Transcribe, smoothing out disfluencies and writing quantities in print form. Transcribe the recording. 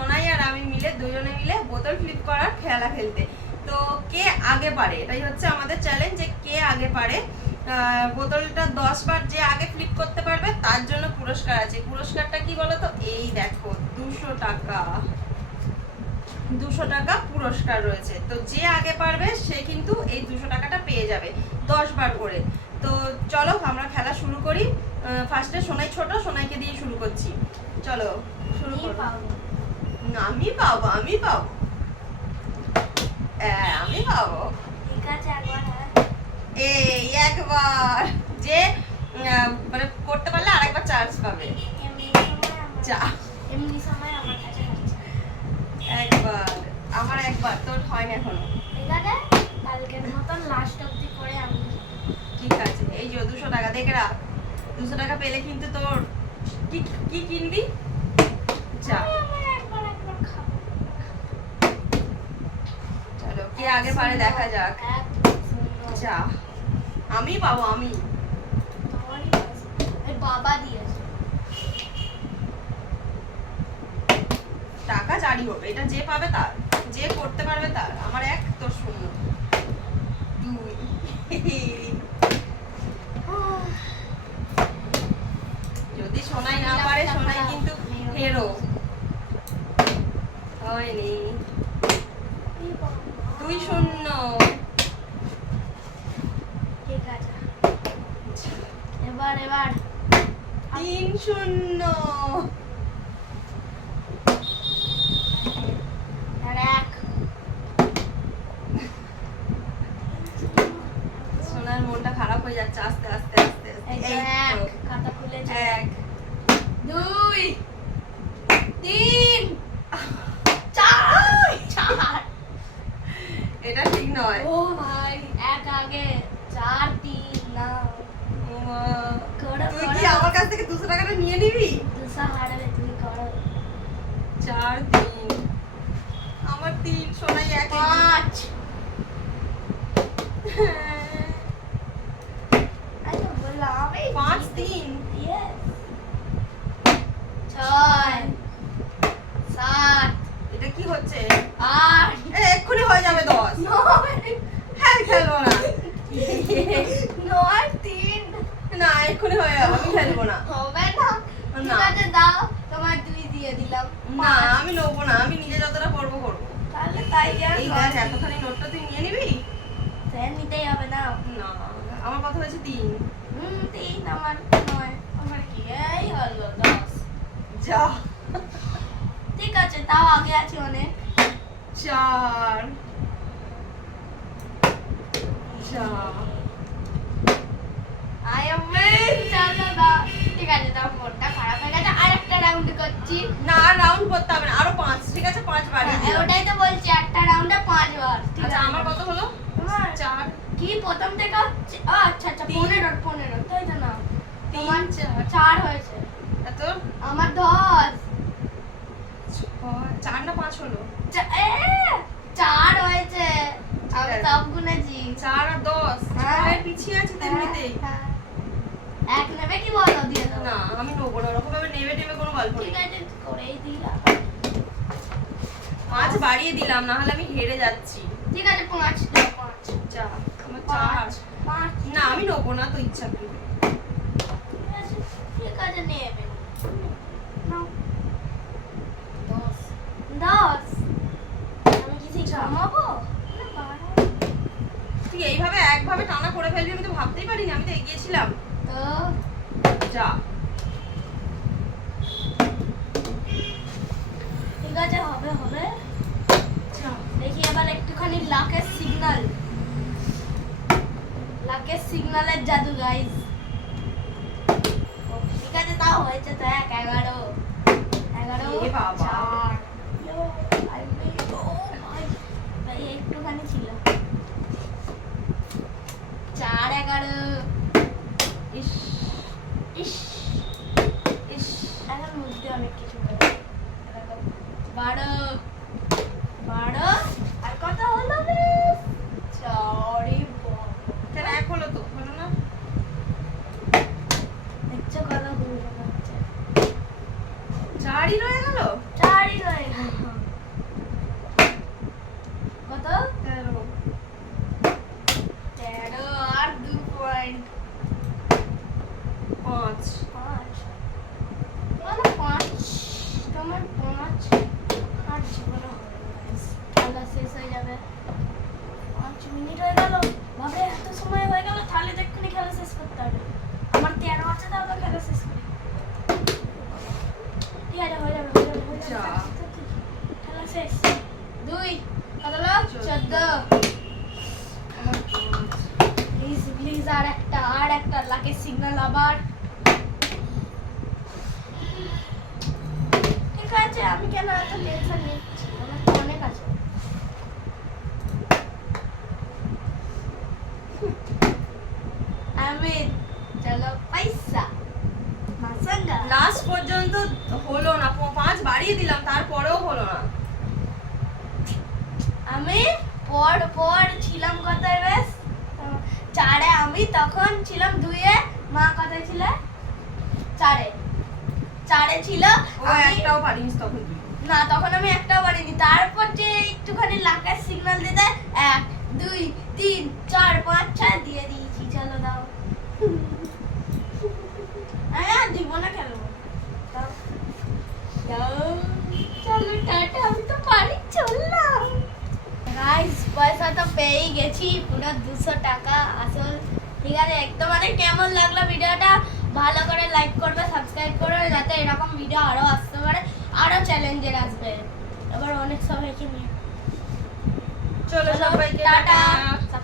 সোনাই আর আমি মিলে দুজনে মিলে বোতল ফ্লিপ করার খেলা খেলতে। তো কে আগে পারে, এটাই হচ্ছে আমাদের চ্যালেঞ্জ, যে কে আগে পারে। বোতলটা 10 বার যে আগে ফ্লিপ করতে পারবে তার জন্য পুরস্কার আছে। পুরস্কারটা কি বলতো, এই দেখো 200 টাকা, 200 টাকা পুরস্কার রয়েছে। তো যে আগে পারবে সে কিন্তু এই 200 টাকাটা পেয়ে যাবে 10 বার করে। তো চলো আমরা খেলা শুরু করি। ফার্স্টে সোনাই ছোট, সোনাইকে দিয়ে শুরু করছি। চলো শুরু করো। আমি পাবো, আমি পাবো, আমি পাবো। ঠিক আছে, একবার এই একবার যে মানে করতে পারলে আরেকবার চান্স পাবে। এমনি সময় আমার কাছে আছে। একবার আমার একবার, তোর হয়নি এখনো। ঠিক আছে, কালকের মতন লাস্ট অবধি করে আমি। ঠিক আছে, এই যে 200 টাকা দেখে রাখ। 200 টাকা পেলে কিন্তু তোর কি কি কিনবি? যা একবার খাবো। চলো কে আগে পারে দেখা যাক। যা আমি পাবো, আমি। বাবা দিয়েছে টাকা জারি হবে, এটা যে পাবে তার, যে করতে পারবে তার। আমার 1, তোর 0, 2। যদি সোনাই না পারে, সোনাই কিন্তু হেরো। হয়নি, 2-0। ঠিক আছে, এবার 3-0। সোনার মনটা খারাপ হয়ে যাচ্ছে আস্তে আস্তে আস্তে আস্তে। এই তো খাতা খুলেছে। 1, 2, 3, 4। এটা ঠিক নয়। ও ভাই, এক আগে 4, 3 না। ওমা, করো, তুই কি করো। আমার কাছ থেকে 200 টাকাটা নিয়ে নিবি? 200 হারাবে, তুমি করো। 4, 3। আমার 3, সোনাই 1। 5। আরে বললাম এই 5, 3। Yes. 6, 7, এটা কি হচ্ছে? 8, এক্ষুনি হয়ে যাবে 10। 9, হ্যাঁ খেলবো না। 9, 3 না এক্ষুনি হয়ে যাবে, আমি খেলবো না। হবে না। ঠিক না। আছে, দাও, তোমার 2 দিয়ে দিলাম। না 5। আমি নেবো না, আমি নিজে যতটা করবো করবো। তাহলে তাই আর এই দেখ এতখানি নোটটা তুই নিয়ে নিবি? ফ্যান নিতেই হবে না। না আমার কথা হয়েছে 3। 3 আমার 9, আমার কি এই হলো 10। যা। ঠিক আছে, তাও আগে আছি অনেক। 4। যা। I am win. চলো দাও। ঠিক আছে, দাও, মনটা খারাপ হয়ে গেছে। আরেকটা রাউন্ড করছি। না রাউন্ড করতে হবে না, আরো 5। ঠিক আছে 5 বাড়িয়ে হ্যাঁ, দিলাম। ওটাই তো বলছি, একটা রাউন্ডে 5 বার। ঠিক আচ্ছা আছে, আমার কত হলো? তোমার 4। কি প্রথম থেকে হচ্ছে? আচ্ছা আচ্ছা, 15 তাই তো না? 3, তোমার 4। 4 হয়েছে, এত আমার 10। 4 না 5 হলো? 4 হয়েছে, ঠিক আমি আছে। সব গুনেছি। 4 আর 10। হ্যাঁ। আমি পিছিয়ে আছি তো এমনিতেই। হ্যাঁ। এক নেবে কি বলো, দিয়ে দাও। না আমি নেবো না, ওরকম ভাবে নেবে টেবে কোনো গল্প ঠিক নেই। আছে, করেই দিলাম। 5 বাড়িয়ে দিলাম, না হলে আমি হেরে যাচ্ছি। ঠিক আছে, 5 দাও, 5। যা আমার 4। 5। না আমি নেবো না তো, ইচ্ছা করি। ঠিক আছে, নেবে নাও। 10। 10। আমি কিছু কমাবো না বাড়াবো? তুই এইভাবে একভাবে টানা করে ফেলবি আমি তো ভাবতেই পারিনি, আমি তো এগিয়েছিলাম। তো যা। ঠিক আছে, হবে হবে। যা। দেখি এবার একটুখানি লাকের সিগন্যাল, লাকের সিগন্যালের জাদু গাইস। ঠিক আছে, তাও হয়েছে তো 1, 11। 11, এ বাবা। 4। ভাই একটুখানি ছিল। 4, 11। ইস ইস, ইস। এখন মধ্যে অনেক কিছু করে। 12। 12 আর কত হলো রে? 4। কেন 1 হলো তো, হলো না? দেখছো কত ভুল হচ্ছে। 4ই রয়ে গেল। 4ই রয়ে গেল। কত 13 13 আর 2 পয়েন্ট 5 5 মানে 5 তোমার 5 আর জীবনে হবে গাইস খেলা শেষ হয়ে যাবে 5 মিনিট হয়ে গেল বাবা এত সময় হয়ে গেল তাহলে তো এক্ষুনি খেলা শেষ করতে হবে আমার 13 আছে তাও তো খেলা শেষ করি ঠিক আছে হয়ে যাবে যা। খেলা শেষ 2 কত হলো 14 আমার 5 প্লিজ প্লিজ আর একটা লাকের সিগন্যাল আবার ঠিক আছে আমি কেন এত টেনশন নিচ্ছি আমার তো অনেক আছে আমিন চলো পয়সা মাসাঙ্গা লাস্ট পর্যন্ত হলো না 5 বাড়িয়ে দিলাম তারপরেও হলো না আমি পর ছিলাম কোথায় বেশ 4 এ আমি তখন ছিলাম 2 এ মা কোথায় ছিল 4 এ ছিল ও আমি একটাও পারিস তখন তুই না তখন আমি একটাও পারিনি তারপর যে একটুখানি লাকের সিগন্যাল দিতে 1 2 3 4 5 6 দিয়ে দিয়েছি চলো দাও হ্যাঁ দিব না খেলবো দাও চলো টাটা আমি তো পারি চললাম গাইস পয়সা তো পেয়েই গেছি পুরো 200 টাকা আসল ঠিক আছে একদম মানে কেমন লাগলো ভিডিওটা ভালো করে লাইক করবে সাবস্ক্রাইব করবে যাতে এরকম ভিডিও আরো আসতে পারে আরো চ্যালেঞ্জের আসবে এবার অনেক সবাইকে নিয়ে চলো সবাইকে টাটা টাটা